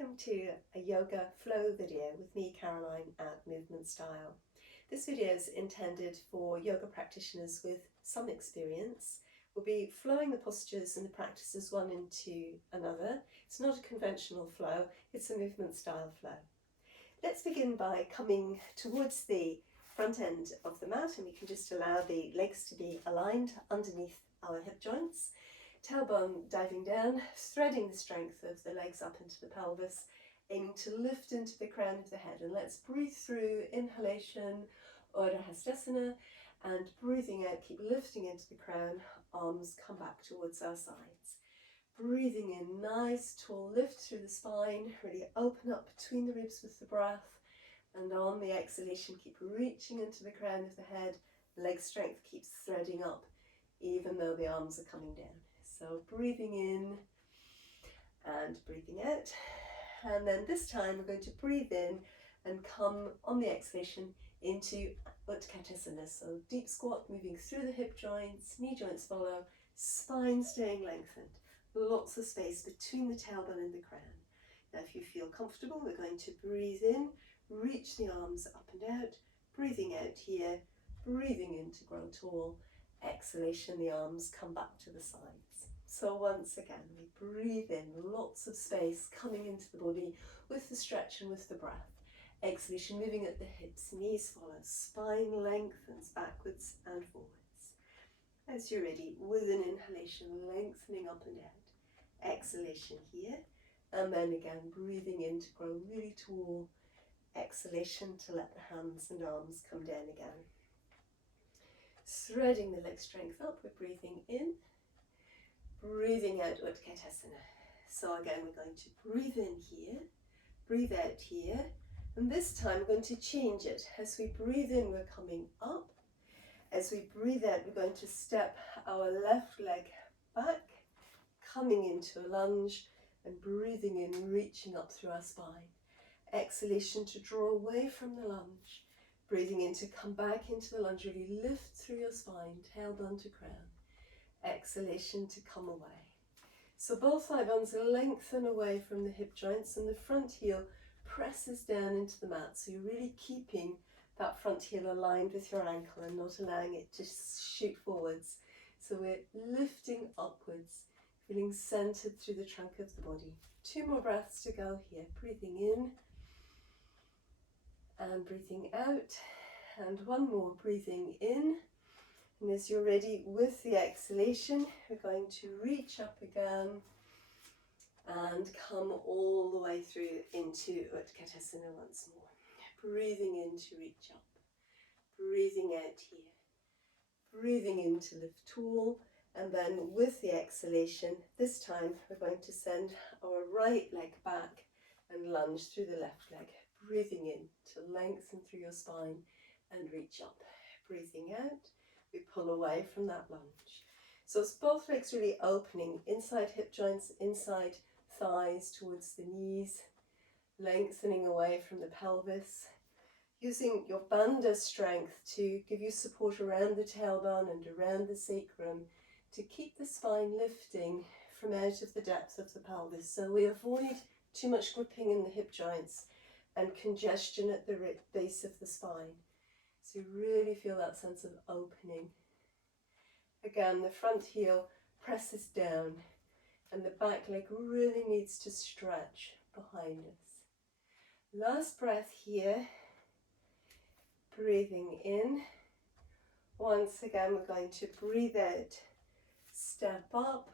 Welcome to a yoga flow video with me, Caroline, at Movement Style. This video is intended for yoga practitioners with some experience. We'll be flowing the postures and the practices one into another. It's not a conventional flow, it's a movement style flow. Let's begin by coming towards the front end of the mat, and we can just allow the legs to be aligned underneath our hip joints. Tailbone diving down, threading the strength of the legs up into the pelvis, aiming to lift into the crown of the head. And let's breathe through inhalation, Urdhva, and breathing out, keep lifting into the crown, arms come back towards our sides. Breathing in, nice tall lift through the spine, really open up between the ribs with the breath, and on the exhalation keep reaching into the crown of the head, leg strength keeps threading up even though the arms are coming down. So breathing in and breathing out, and then this time we're going to breathe in and come on the exhalation into Utkatasana. So deep squat, moving through the hip joints, knee joints follow, spine staying lengthened. Lots of space between the tailbone and the crown. Now if you feel comfortable, we're going to breathe in, reach the arms up and out, breathing out here, breathing in to grow tall, exhalation, the arms come back to the sides. So once again, we breathe in, lots of space coming into the body with the stretch and with the breath. Exhalation, moving at the hips, knees follow, spine lengthens backwards and forwards. As you're ready, with an inhalation, lengthening up and out. Exhalation here, and then again, breathing in to grow really tall. Exhalation to let the hands and arms come down again. Threading the leg strength up, we're breathing in, breathing out Utkatasana. So again, we're going to breathe in here, breathe out here, and this time we're going to change it. As we breathe in, we're coming up. As we breathe out, we're going to step our left leg back, coming into a lunge, and breathing in, reaching up through our spine. Exhalation to draw away from the lunge. Breathing in to come back into the lunge, really lift through your spine, tailbone to crown. Exhalation to come away. So both thigh bones lengthen away from the hip joints and the front heel presses down into the mat. So you're really keeping that front heel aligned with your ankle and not allowing it to shoot forwards. So we're lifting upwards, feeling centered through the trunk of the body. 2 more breaths to go here. Breathing in and breathing out, and 1 more, breathing in. And as you're ready with the exhalation, we're going to reach up again and come all the way through into Utkatasana once more. Breathing in to reach up, breathing out here, breathing in to lift tall, and then with the exhalation, this time we're going to send our right leg back and lunge through the left leg. Breathing in to lengthen through your spine and reach up. Breathing out, we pull away from that lunge. So it's both legs really opening, inside hip joints, inside thighs towards the knees, lengthening away from the pelvis. Using your bandha strength to give you support around the tailbone and around the sacrum to keep the spine lifting from out of the depth of the pelvis. So we avoid too much gripping in the hip joints and congestion at the base of the spine. So you really feel that sense of opening. Again, the front heel presses down and the back leg really needs to stretch behind us. Last breath here. Breathing in. Once again, we're going to breathe out, step up,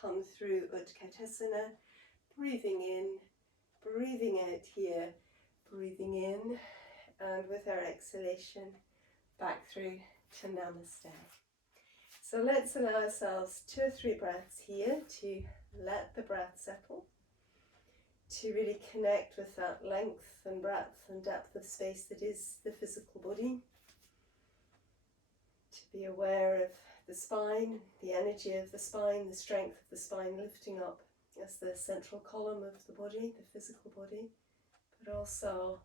come through Utkatasana, breathing in, breathing out here, breathing in, and with our exhalation, back through to Namaste. So let's allow ourselves 2 or 3 breaths here to let the breath settle, to really connect with that length and breadth and depth of space that is the physical body, to be aware of the spine, the energy of the spine, the strength of the spine lifting up as the central column of the body, the physical body, but also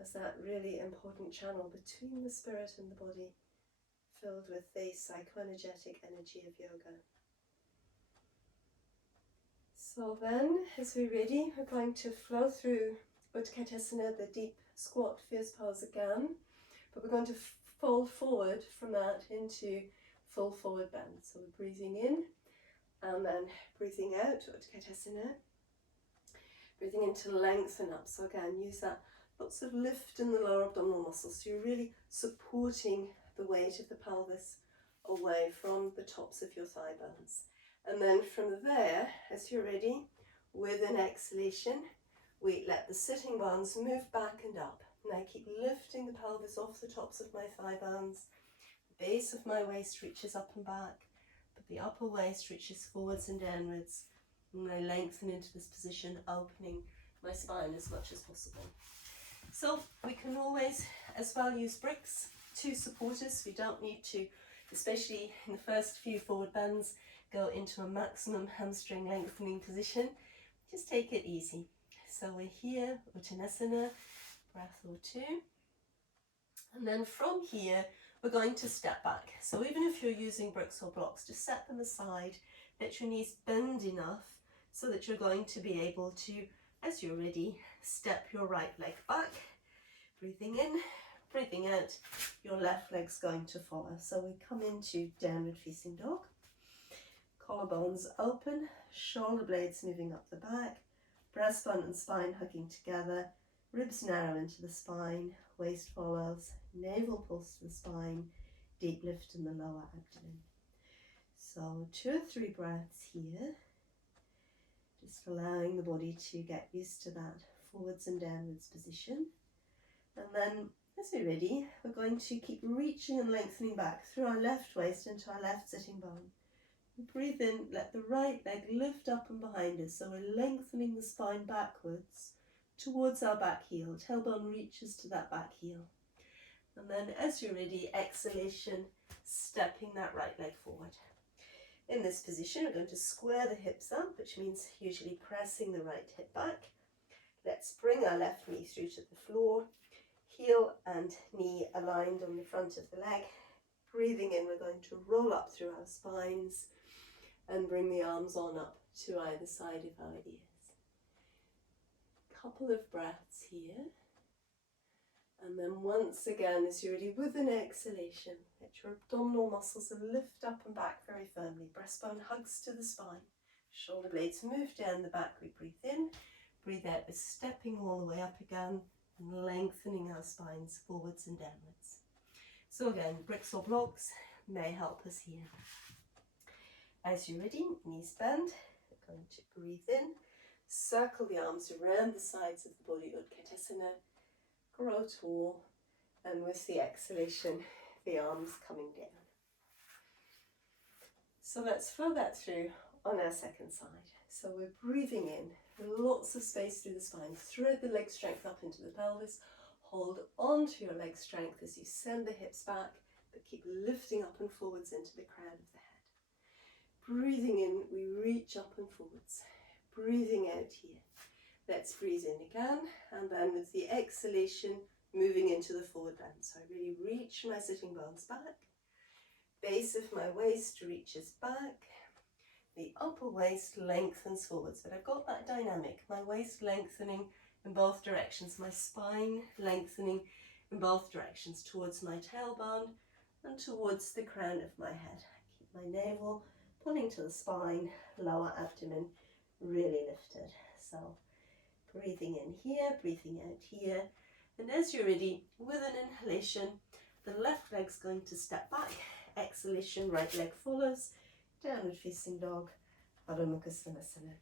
as that really important channel between the spirit and the body, filled with the psychoenergetic energy of yoga. So then, as we're ready, we're going to flow through Utkatasana, the deep squat fierce pose again, but we're going to fold forward from that into full forward bend. So we're breathing in and then breathing out, Utkatasana. Breathing in to lengthen up. So again, use that lots of lift in the lower abdominal muscles. So you're really supporting the weight of the pelvis away from the tops of your thigh bones. And then from there, as you're ready, with an exhalation, we let the sitting bones move back and up. And I keep lifting the pelvis off the tops of my thigh bones. The base of my waist reaches up and back, but the upper waist reaches forwards and downwards. And I lengthen into this position, opening my spine as much as possible. So we can always as well use bricks to support us. We don't need to, especially in the first few forward bends, go into a maximum hamstring lengthening position. Just take it easy. So we're here, Uttanasana, breath or two. And then from here, we're going to step back. So even if you're using bricks or blocks, just set them aside, let your knees bend enough so that you're going to be able to, as you're ready, step your right leg back. Breathing in, breathing out, your left leg's going to follow. So we come into downward facing dog. Collarbones open, shoulder blades moving up the back, breastbone and spine hugging together, ribs narrow into the spine, waist follows, navel pulls to the spine, deep lift in the lower abdomen. So 2 or 3 breaths here, just allowing the body to get used to that forwards and downwards position. And then as we're ready, we're going to keep reaching and lengthening back through our left waist into our left sitting bone. Breathe in, let the right leg lift up and behind us, so we're lengthening the spine backwards towards our back heel. Tailbone reaches to that back heel. And then as you're ready, exhalation, stepping that right leg forward. In this position, we're going to square the hips up, which means usually pressing the right hip back. Let's bring our left knee through to the floor, heel and knee aligned on the front of the leg. Breathing in, we're going to roll up through our spines and bring the arms on up to either side of our ears. Couple of breaths here. And then once again, as you're ready, with an exhalation, let your abdominal muscles lift up and back very firmly. Breastbone hugs to the spine. Shoulder blades move down the back. We breathe in, breathe out. We're stepping all the way up again and lengthening our spines forwards and downwards. So again, bricks or blocks may help us here. As you're ready, knees bend. We're going to breathe in, circle the arms around the sides of the body, Utkatasana, grow tall, and with the exhalation, the arms coming down. So let's flow that through on our second side. So we're breathing in, lots of space through the spine, thread the leg strength up into the pelvis, hold on to your leg strength as you send the hips back, but keep lifting up and forwards into the crown of the head. Breathing in, we reach up and forwards. Breathing out here. Let's breathe in again, and then with the exhalation, moving into the forward bend. So I really reach my sitting bones back. Base of my waist reaches back. The upper waist lengthens forwards, but I've got that dynamic. My waist lengthening in both directions, my spine lengthening in both directions, towards my tailbone and towards the crown of my head. Keep my navel pulling to the spine, lower abdomen really lifted. So breathing in here, breathing out here. And as you're ready, with an inhalation, the left leg's going to step back. Exhalation, right leg follows. Downward facing dog, Adho Mukha Svanasana.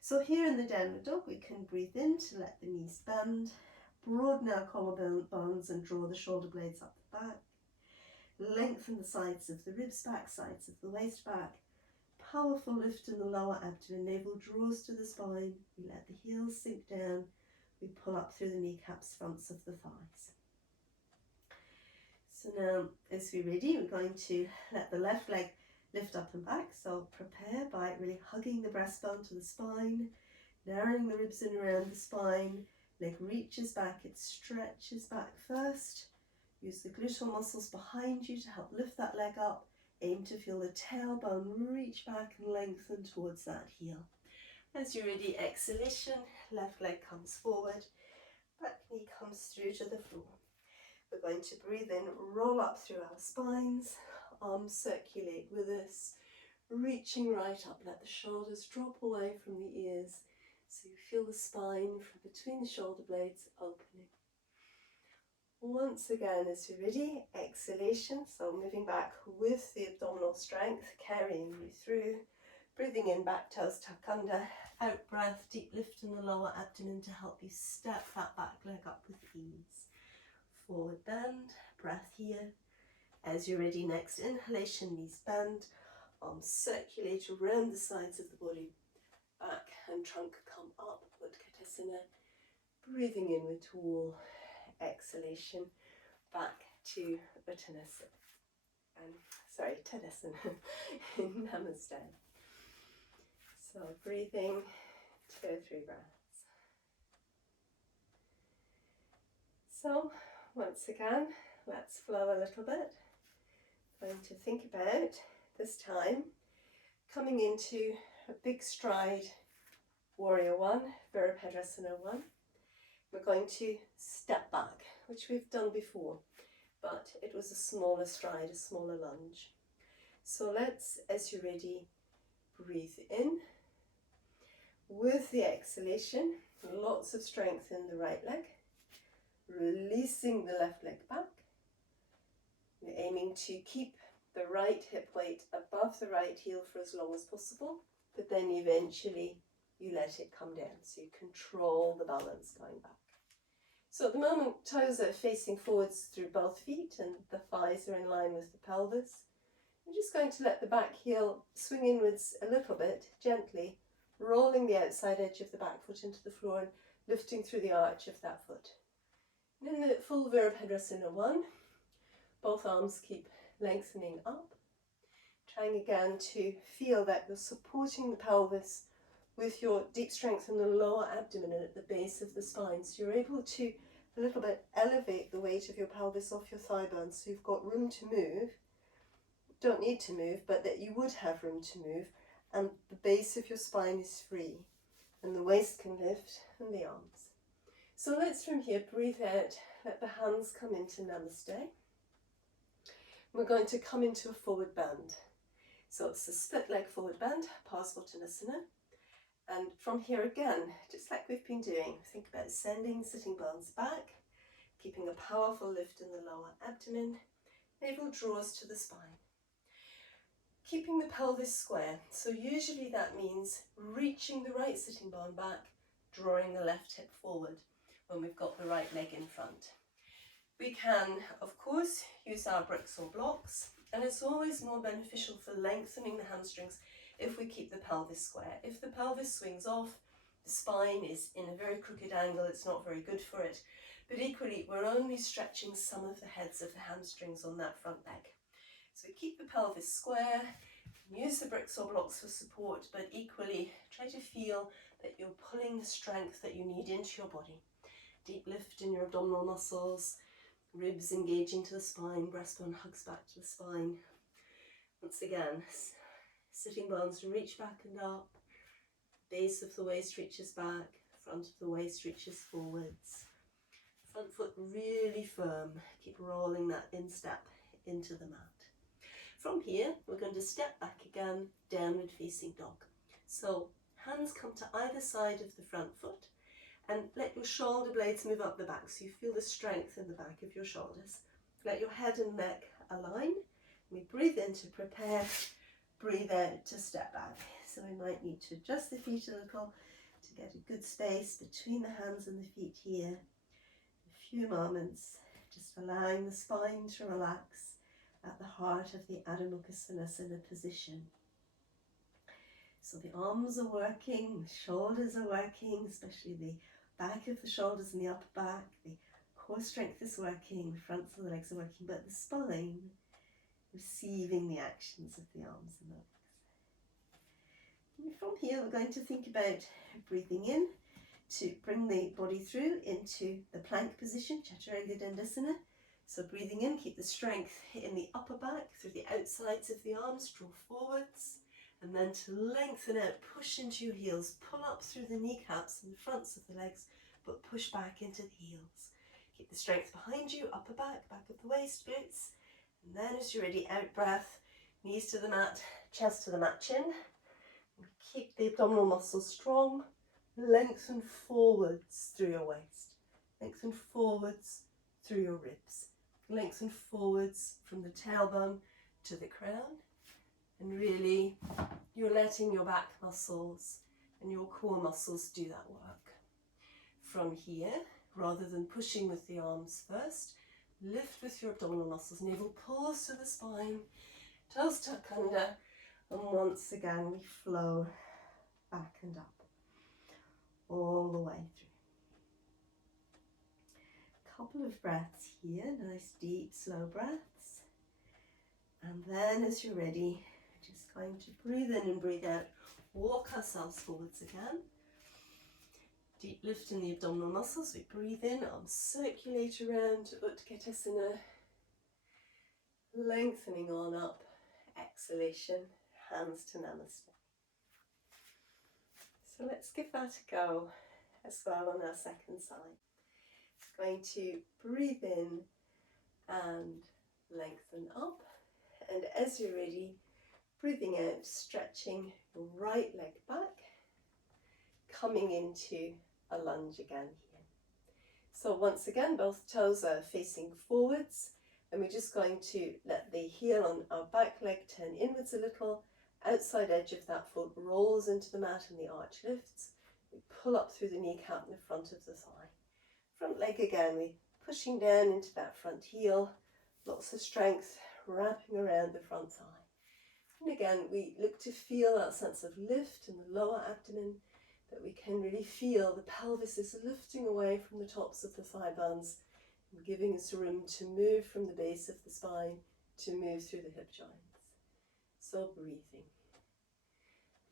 So here in the downward dog, we can breathe in to let the knees bend, broaden our collarbones and draw the shoulder blades up the back. Lengthen the sides of the ribs back, sides of the waist back. Powerful lift in the lower abdomen, navel draws to the spine. We let the heels sink down. We pull up through the kneecaps, fronts of the thighs. So now, as we're ready, we're going to let the left leg lift up and back. So prepare by really hugging the breastbone to the spine, narrowing the ribs in around the spine. Leg reaches back, it stretches back first. Use the gluteal muscles behind you to help lift that leg up. Aim to feel the tailbone reach back and lengthen towards that heel. As you're ready, exhalation, left leg comes forward, back knee comes through to the floor. We're going to breathe in, roll up through our spines, arms circulate with us, reaching right up, let the shoulders drop away from the ears, so you feel the spine from between the shoulder blades opening. Once again, as you're ready, exhalation, so moving back with the abdominal strength, carrying you through, breathing in, back toes tuck under, out breath, deep lift in the lower abdomen to help you step that back leg up with ease. Forward bend, breath here. As you're ready, next inhalation, knees bend, arms circulate around the sides of the body, back and trunk come up, Utkatasana, breathing in with tall exhalation, back to Uttanasana, Tadasana, Namaste. So breathing, 2 or 3 breaths. So once again, let's flow a little bit. Going to think about this time coming into a big stride, Warrior 1, Virabhadrasana 1. We're going to step back, which we've done before, but it was a smaller stride, a smaller lunge. So let's, as you're ready, breathe in. With the exhalation, lots of strength in the right leg, releasing the left leg back. You're aiming to keep the right hip weight above the right heel for as long as possible, but then eventually you let it come down, so you control the balance going back. So at the moment, toes are facing forwards through both feet and the thighs are in line with the pelvis. I'm just going to let the back heel swing inwards a little bit, gently, rolling the outside edge of the back foot into the floor and lifting through the arch of that foot. And in the full Virabhadrasana 1, both arms keep lengthening up, trying again to feel that you're supporting the pelvis with your deep strength in the lower abdomen and at the base of the spine, so you're able to a little bit elevate the weight of your pelvis off your thigh bones, so you've got room to move. Don't need to move, but that you would have room to move, and the base of your spine is free, and the waist can lift and the arms. So let's from here breathe out, let the hands come into Namaste. We're going to come into a forward bend. So it's a split leg forward bend, Parsvottanasana. And from here again, just like we've been doing, think about sending sitting bones back, keeping a powerful lift in the lower abdomen, navel draws to the spine. Keeping the pelvis square, so usually that means reaching the right sitting bone back, drawing the left hip forward when we've got the right leg in front. We can, of course, use our bricks or blocks, and it's always more beneficial for lengthening the hamstrings if we keep the pelvis square. If the pelvis swings off, the spine is in a very crooked angle, it's not very good for it. But equally, we're only stretching some of the heads of the hamstrings on that front leg. So keep the pelvis square, use the bricks or blocks for support, but equally try to feel that you're pulling the strength that you need into your body. Deep lift in your abdominal muscles, ribs engaging to the spine, breastbone hugs back to the spine. Once again, sitting bones reach back and up, base of the waist reaches back, front of the waist reaches forwards. Front foot really firm, keep rolling that instep into the mat. From here, we're going to step back again, downward facing dog. So hands come to either side of the front foot and let your shoulder blades move up the back so you feel the strength in the back of your shoulders. Let your head and neck align. We breathe in to prepare, breathe out to step back. So we might need to adjust the feet a little to get a good space between the hands and the feet here. A few moments, just allowing the spine to relax at the heart of the Adho Mukha Svanasana position. So the arms are working, the shoulders are working, especially the back of the shoulders and the upper back. The core strength is working, the fronts of the legs are working, but the spine receiving the actions of the arms and the legs. And from here, we're going to think about breathing in to bring the body through into the plank position, Chaturanga Dandasana. So breathing in, keep the strength in the upper back through the outsides of the arms, draw forwards, And then to lengthen out, push into your heels, pull up through the kneecaps and the fronts of the legs, but push back into the heels. Keep the strength behind you, upper back, back of the waist, glutes. And then as you're ready, out breath, knees to the mat, chest to the mat, chin. Keep the abdominal muscles strong. Lengthen forwards through your waist. Lengthen forwards through your ribs. Lengthen forwards from the tailbone to the crown. And really, you're letting your back muscles and your core muscles do that work. From here, rather than pushing with the arms first, lift with your abdominal muscles. Navel pulls to the spine, toes tuck under, and once again we flow back and up, all the way through. Couple of breaths here, nice deep slow breaths. And then as you're ready, just going to breathe in and breathe out, walk ourselves forwards again. Deep lift in the abdominal muscles, we breathe in, arms circulate around, get us in a lengthening on up, exhalation, hands to namaste. So let's give that a go as well on our second side. Going to breathe in and lengthen up, and as you're ready, breathing out, stretching your right leg back, coming into a lunge again here. So once again, both toes are facing forwards, and we're just going to let the heel on our back leg turn inwards a little. Outside edge of that foot rolls into the mat and the arch lifts. We pull up through the kneecap and the front of the thigh. Front leg again, we're pushing down into that front heel. Lots of strength wrapping around the front thigh. And again, we look to feel that sense of lift in the lower abdomen, that we can really feel the pelvis is lifting away from the tops of the thigh bones and giving us room to move from the base of the spine to move through the hip joints. So breathing.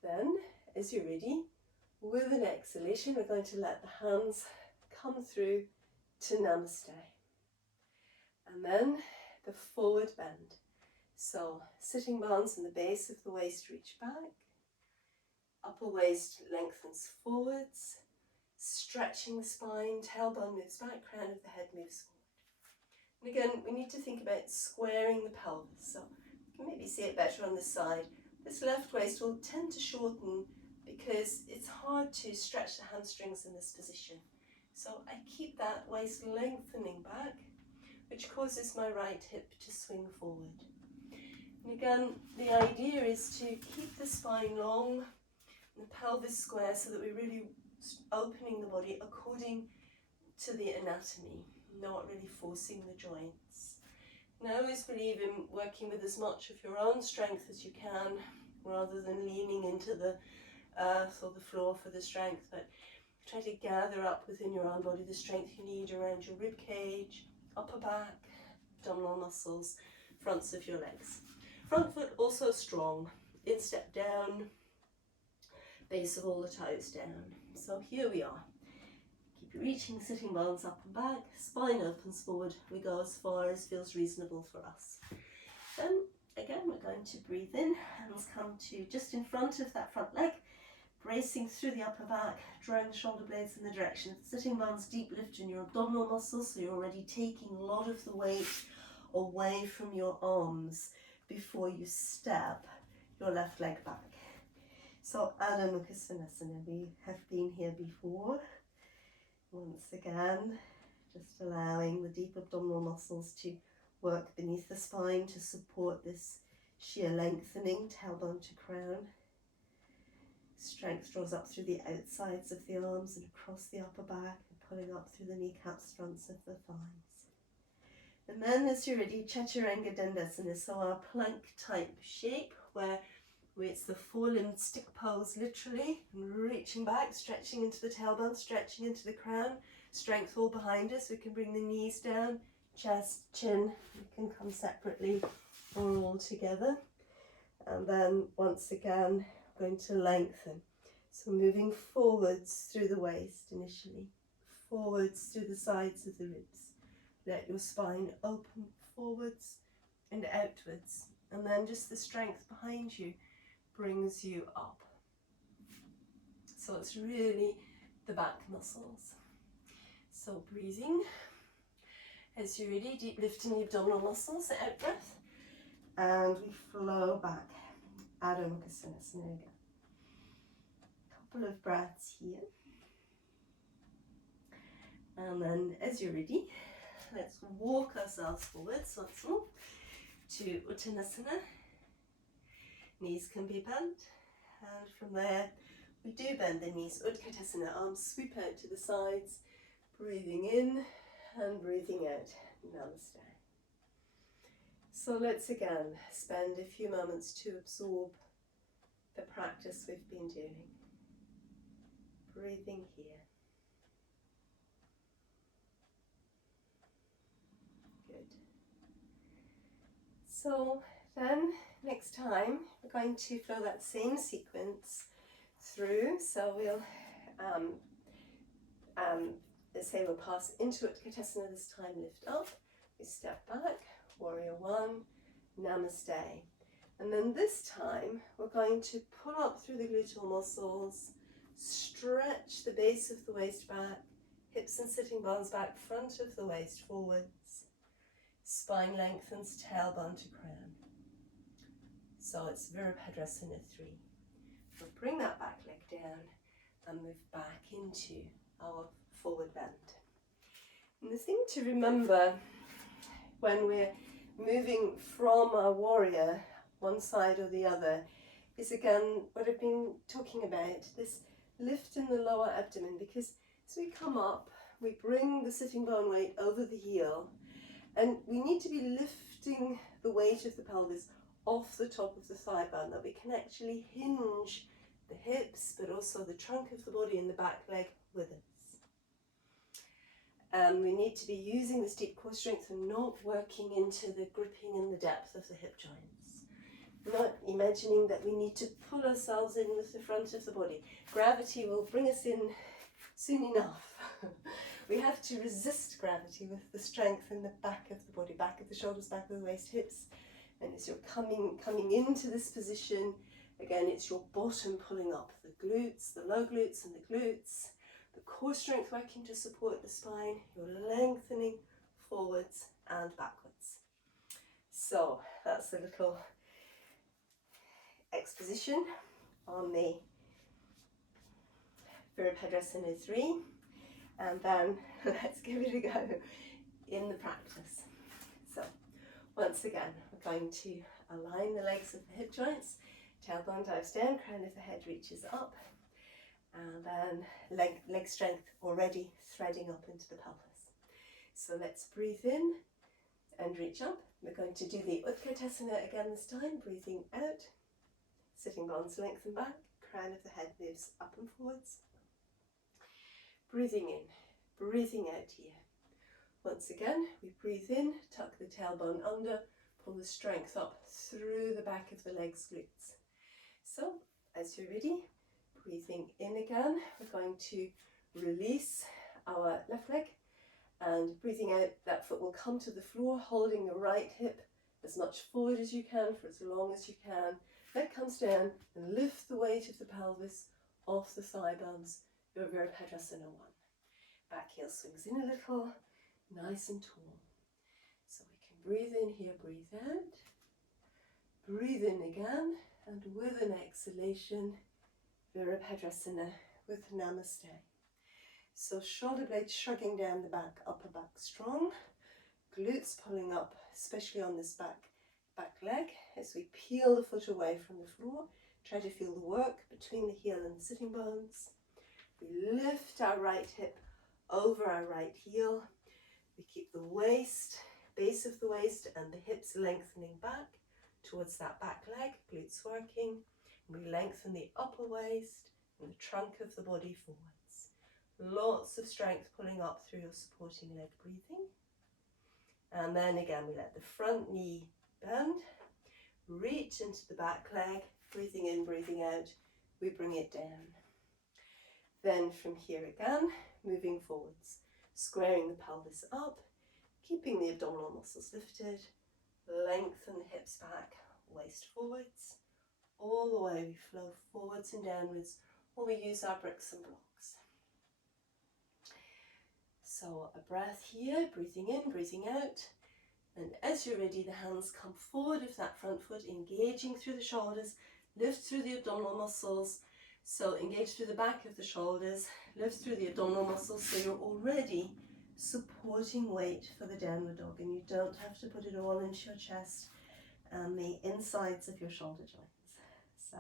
Then, as you're ready, with an exhalation, we're going to let the hands come through to namaste. And then the forward bend. So sitting bones in the base of the waist reach back. Upper waist lengthens forwards. Stretching the spine, tailbone moves back, crown of the head moves forward. And again, we need to think about squaring the pelvis. So you can maybe see it better on this side. This left waist will tend to shorten because it's hard to stretch the hamstrings in this position. So I keep that waist lengthening back, which causes my right hip to swing forward. And again, the idea is to keep the spine long and the pelvis square so that we're really opening the body according to the anatomy, not really forcing the joints. And I always believe in working with as much of your own strength as you can, rather than leaning into the earth or the floor for the strength, but try to gather up within your own body the strength you need around your rib cage, upper back, abdominal muscles, fronts of your legs. Front foot also strong, instep down, base of all the toes down. So here we are. Keep reaching sitting bones up and back, spine opens forward. We go as far as feels reasonable for us. Then again, we're going to breathe in, hands come to just in front of that front leg, bracing through the upper back, drawing the shoulder blades in the direction of the sitting bones, deep lift in your abdominal muscles, so you're already taking a lot of the weight away from your arms before you step your left leg back. So Adho, Mukha, Svanasana, we have been here before. Once again, just allowing the deep abdominal muscles to work beneath the spine to support this sheer lengthening, tailbone to crown. Strength draws up through the outsides of the arms and across the upper back and pulling up through the kneecaps, fronts of the thighs. And then as you're ready, Chaturanga Dandasana, so our plank type shape where it's the four-limbed stick pose literally, and reaching back, stretching into the tailbone, stretching into the crown, strength all behind us. We can bring the knees down, chest, chin, we can come separately or all together. And then once again, going to lengthen. So moving forwards through the waist initially, forwards through the sides of the ribs. Let your spine open forwards and outwards. And then just the strength behind you, brings you up. So it's really the back muscles. So breathing. As you're ready, deep lifting the abdominal muscles, out breath. And we flow back. Adho, Mukha, Svanasana again. Couple of breaths here. And then as you're ready, let's walk ourselves forwards once more to Uttanasana. Knees can be bent, and from there we do bend the knees. Utkatasana, arms sweep out to the sides, breathing in and breathing out. Namaste. So let's again spend a few moments to absorb the practice we've been doing. Breathing here. Good. So then next time we're going to flow that same sequence through. So we'll let's say we'll pass into Utkatasana this time, lift up, we step back, warrior one, namaste. And then this time we're going to pull up through the gluteal muscles, stretch the base of the waist back, hips and sitting bones back, front of the waist forwards, spine lengthens, tailbone to crown. So it's Virabhadrasana 3. We'll bring that back leg down and move back into our forward bend. And the thing to remember when we're moving from our warrior, one side or the other, is again what I've been talking about, this lift in the lower abdomen, because as we come up, we bring the sitting bone weight over the heel, and we need to be lifting the weight of the pelvis off the top of the thigh bone, that we can actually hinge the hips, but also the trunk of the body and the back leg with us. We need to be using this deep core strength and not working into the gripping and the depth of the hip joints. Not imagining that we need to pull ourselves in with the front of the body. Gravity will bring us in soon enough. We have to resist gravity with the strength in the back of the body, back of the shoulders, back of the waist, hips. And as you're coming into this position, again, it's your bottom pulling up, the glutes, the low glutes and the glutes, the core strength working to support the spine, you're lengthening forwards and backwards. So that's a little exposition on the Virabhadrasana 3, and then let's give it a go in the practice. So once again, we're going to align the legs of the hip joints, tailbone dives down, crown of the head reaches up, and then leg strength already threading up into the pelvis. So let's breathe in and reach up. We're going to do the Utkatasana again this time, breathing out, sitting bones lengthen back, crown of the head moves up and forwards. Breathing in, breathing out here. Once again, we breathe in, tuck the tailbone under, pull the strength up through the back of the legs, glutes. So, as you're ready, breathing in again, we're going to release our left leg, and breathing out, that foot will come to the floor, holding the right hip as much forward as you can for as long as you can. Leg comes down and lift the weight of the pelvis off the thigh bones, your Virabhadrasana 1. Back heel swings in a little, nice and tall. So we can breathe in here, breathe out, breathe in again, and with an exhalation, Virabhadrasana with Namaste. So shoulder blades shrugging down the back, upper back strong, glutes pulling up, especially on this back leg, as we peel the foot away from the floor. Try to feel the work between the heel and the sitting bones. We lift our right hip over our right heel. We keep the waist, base of the waist and the hips lengthening back towards that back leg, glutes working. We lengthen the upper waist and the trunk of the body forwards. Lots of strength pulling up through your supporting leg, breathing. And then again, we let the front knee bend, reach into the back leg, breathing in, breathing out, we bring it down. Then from here again, moving forwards, squaring the pelvis up, keeping the abdominal muscles lifted, lengthen the hips back, waist forwards, all the way. We flow forwards and downwards, or we use our bricks and blocks. So a breath here, breathing in, breathing out. And as you're ready, the hands come forward of that front foot, engaging through the shoulders, lift through the abdominal muscles. So engage through the back of the shoulders, lift through the abdominal muscles, so you're already supporting weight for the downward dog, and you don't have to put it all into your chest and the insides of your shoulder joints. So,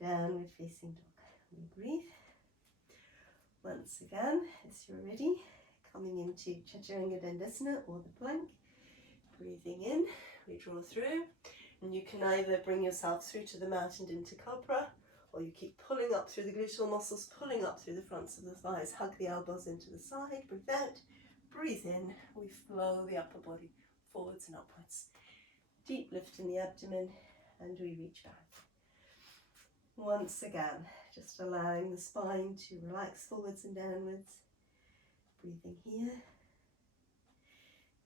downward facing dog. We breathe. Once again, as you're ready, coming into Chaturanga Dandasana or the plank. Breathing in, we draw through, and you can either bring yourself through to the mat and into Cobra, or you keep pulling up through the gluteal muscles, pulling up through the fronts of the thighs, hug the elbows into the side, breathe out, breathe in, we flow the upper body forwards and upwards. Deep lift in the abdomen, and we reach back. Once again, just allowing the spine to relax forwards and downwards. Breathing here.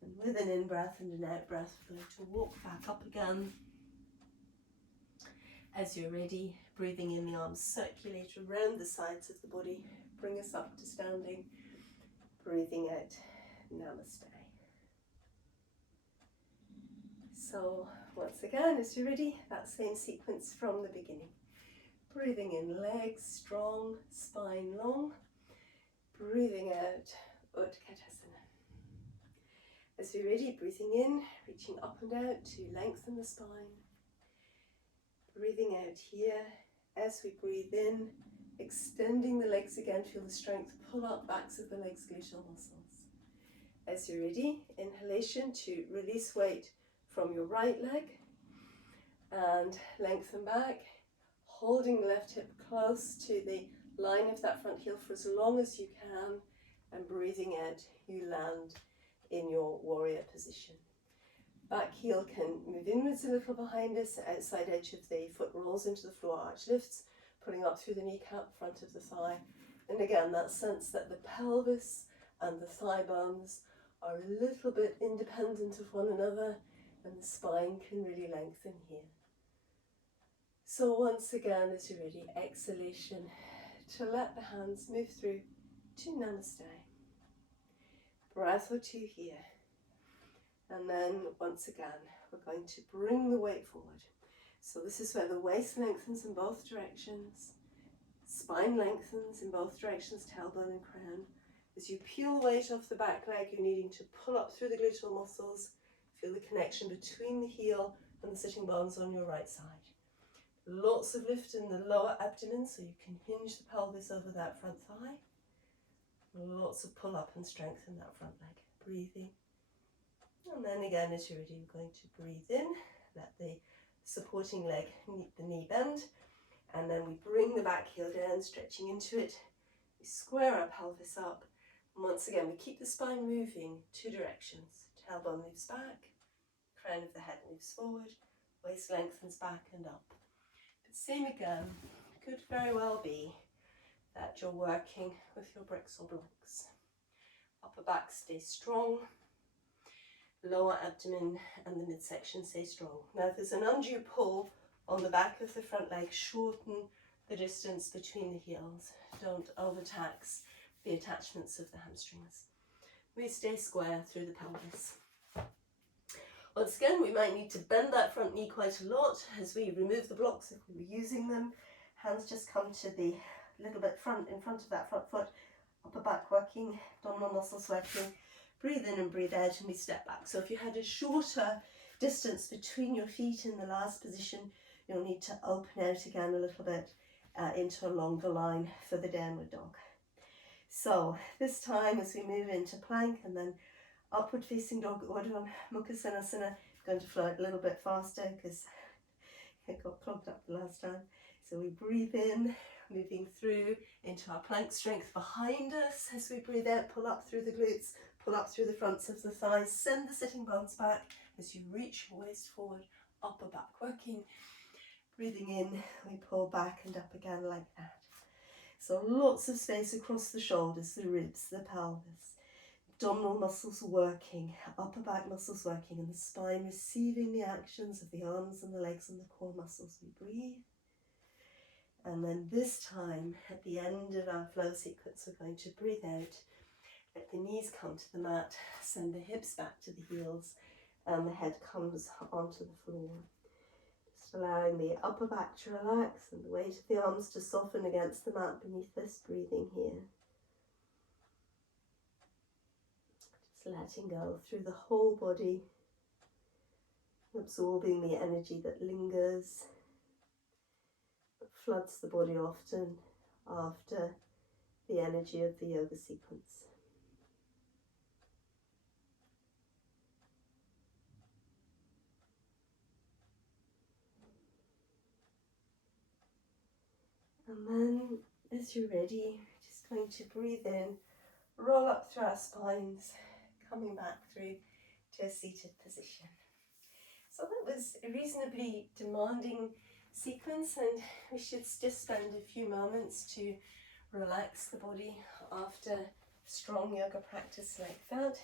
And with an in-breath and an out-breath, we're going to walk back up again. As you're ready, breathing in, the arms circulate around the sides of the body, bring us up to standing. Breathing out, Namaste. So once again, as you're ready, that same sequence from the beginning. Breathing in, legs strong, spine long. Breathing out, Utkatasana. As you're ready, breathing in, reaching up and out to lengthen the spine. Breathing out here. As we breathe in, extending the legs again, feel the strength, pull up backs of the legs, gluteal muscles. As you're ready, inhalation to release weight from your right leg and lengthen back, holding the left hip close to the line of that front heel for as long as you can, and breathing out, you land in your warrior position. Back heel can move inwards a little behind us, outside edge of the foot rolls into the floor, arch lifts, pulling up through the kneecap, front of the thigh. And again, that sense that the pelvis and the thigh bones are a little bit independent of one another, and the spine can really lengthen here. So once again, as you're ready, exhalation to let the hands move through to Namaste. Breath or two here. And then once again, we're going to bring the weight forward. So this is where the waist lengthens in both directions, spine lengthens in both directions, tailbone and crown. As you peel weight off the back leg, you're needing to pull up through the gluteal muscles, feel the connection between the heel and the sitting bones on your right side. Lots of lift in the lower abdomen, so you can hinge the pelvis over that front thigh. Lots of pull up and strength in that front leg. Breathing. And then again, as you're ready, we're going to breathe in, let the supporting leg meet the knee bend, and then we bring the back heel down, stretching into it. We square our pelvis up, and once again, we keep the spine moving two directions. Tailbone moves back, crown of the head moves forward, waist lengthens back and up. But same again, could very well be that you're working with your bricks or blocks. Upper back stays strong, lower abdomen and the midsection stay strong. Now if there's an undue pull on the back of the front leg, shorten the distance between the heels. Don't overtax the attachments of the hamstrings. We stay square through the pelvis. Once again, we might need to bend that front knee quite a lot as we remove the blocks if we were using them. Hands just come to the little bit in front of that front foot, upper back working, abdominal muscles working. Breathe in and breathe out, and we step back. So if you had a shorter distance between your feet in the last position, you'll need to open out again a little bit into a longer line for the downward dog. So this time, as we move into plank and then upward facing dog, Urdhva, Mukha, Svanasana, going to flow a little bit faster because it got clogged up the last time. So we breathe in, moving through into our plank strength behind us. As we breathe out, pull up through the glutes, pull up through the fronts of the thighs, send the sitting bones back as you reach your waist forward, upper back working. Breathing in, we pull back and up again like that. So lots of space across the shoulders, the ribs, the pelvis. abdominal muscles working, upper back muscles working, and the spine receiving the actions of the arms and the legs and the core muscles. We breathe. And then this time, at the end of our flow sequence, we're going to breathe out. Let the knees come to the mat, send the hips back to the heels, and the head comes onto the floor. Just allowing the upper back to relax and the weight of the arms to soften against the mat beneath this breathing here. Just letting go through the whole body, absorbing the energy that lingers, that floods the body often after the energy of the yoga sequence. And then, as you're ready, just going to breathe in, roll up through our spines, coming back through to a seated position. So that was a reasonably demanding sequence, and we should just spend a few moments to relax the body after strong yoga practice like that.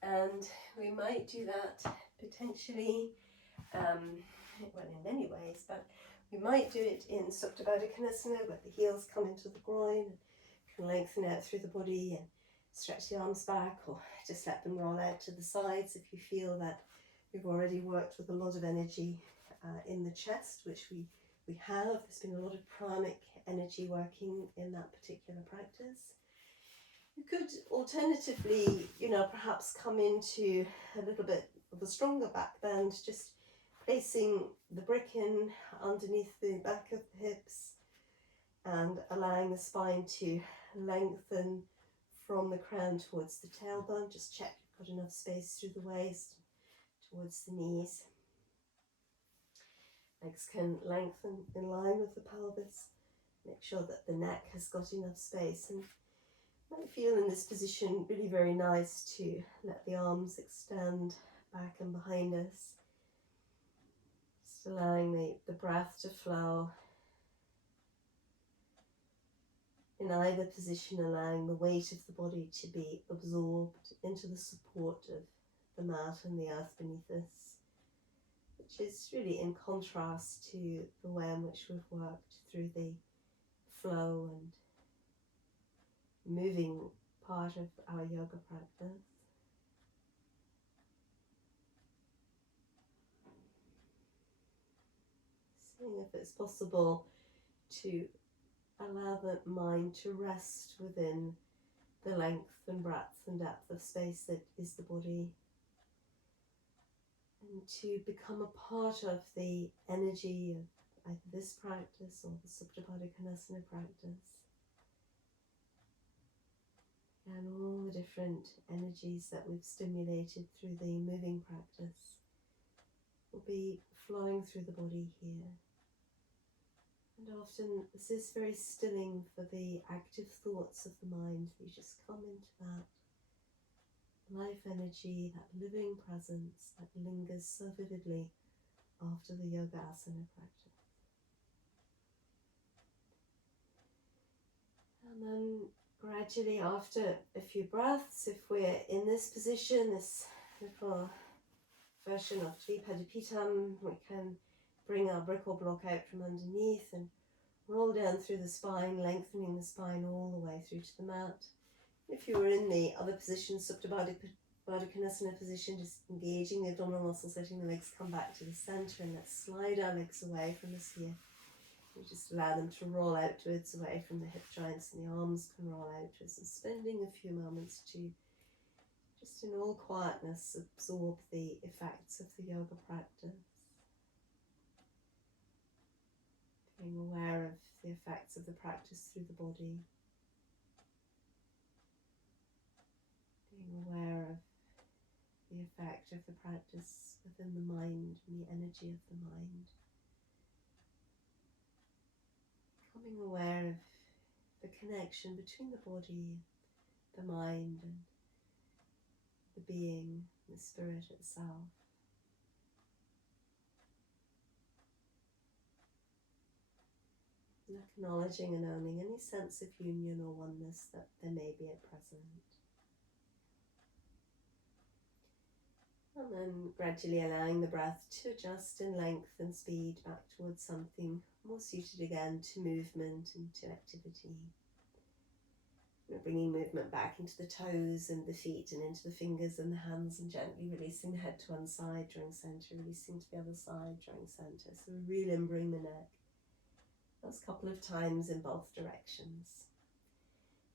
And we might do that potentially, well, in many ways, but we might do it in Virabhadrasana, where the heels come into the groin, and can lengthen out through the body and stretch the arms back, or just let them roll out to the sides if you feel that you've already worked with a lot of energy in the chest, which we have. There's been a lot of pranic energy working in that particular practice. You could alternatively, perhaps come into a little bit of a stronger back bend, just placing the brick in underneath the back of the hips and allowing the spine to lengthen from the crown towards the tailbone. Just check you've got enough space through the waist, towards the knees. Legs can lengthen in line with the pelvis. Make sure that the neck has got enough space, and you might feel in this position really very nice to let the arms extend back and behind us. Just allowing the breath to flow in either position, allowing the weight of the body to be absorbed into the support of the mat and the earth beneath us, which is really in contrast to the way in which we've worked through the flow and moving part of our yoga practice. Seeing if it's possible to allow the mind to rest within the length and breadth and depth of space that is the body, and to become a part of the energy of either this practice or the Virabhadrasana practice, and all the different energies that we've stimulated through the moving practice will be flowing through the body here. And often this is very stilling for the active thoughts of the mind. You just come into that life energy, that living presence that lingers so vividly after the yoga asana practice. And then gradually, after a few breaths, if we're in this position, this little version of Tripadipitam, we can bring our brick or block out from underneath and roll down through the spine, lengthening the spine all the way through to the mat. If you were in the other position, Supta position, just engaging the abdominal muscles, letting the legs come back to the center, and let's slide our legs away from us here. We just allow them to roll outwards away from the hip joints, and the arms can roll outwards, and spending a few moments to just in all quietness absorb the effects of the yoga practice. Being aware of the effects of the practice through the body. Being aware of the effect of the practice within the mind and the energy of the mind. Becoming aware of the connection between the body, the mind, and the being, the spirit itself. And acknowledging and owning any sense of union or oneness that there may be at present. And then gradually allowing the breath to adjust in length and speed back towards something more suited again to movement and to activity. We're bringing movement back into the toes and the feet and into the fingers and the hands, and gently releasing the head to one side, drawing centre, releasing to the other side, drawing centre. So re-limbering the neck. That's a couple of times in both directions.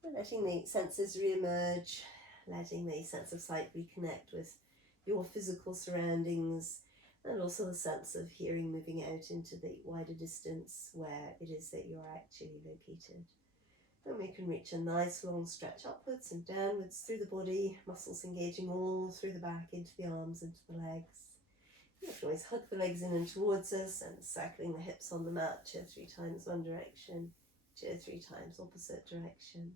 And letting the senses re-emerge, letting the sense of sight reconnect with your physical surroundings, and also the sense of hearing moving out into the wider distance where it is that you're actually located. And we can reach a nice long stretch upwards and downwards through the body, muscles engaging all through the back, into the arms, into the legs. You can always hug the legs in and towards us, and circling the hips on the mat 2 or 3 times one direction, 2 or 3 times opposite direction.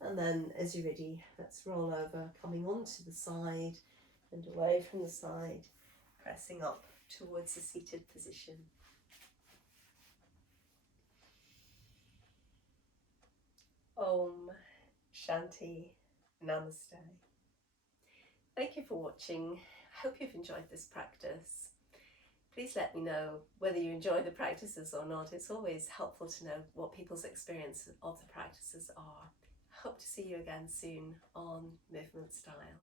And then as you're ready, let's roll over, coming onto the side and away from the side, pressing up towards the seated position. Om Shanti Namaste. Thank you for watching. I hope you've enjoyed this practice. Please let me know whether you enjoy the practices or not. It's always helpful to know what people's experience of the practices are. I hope to see you again soon on Movement Style.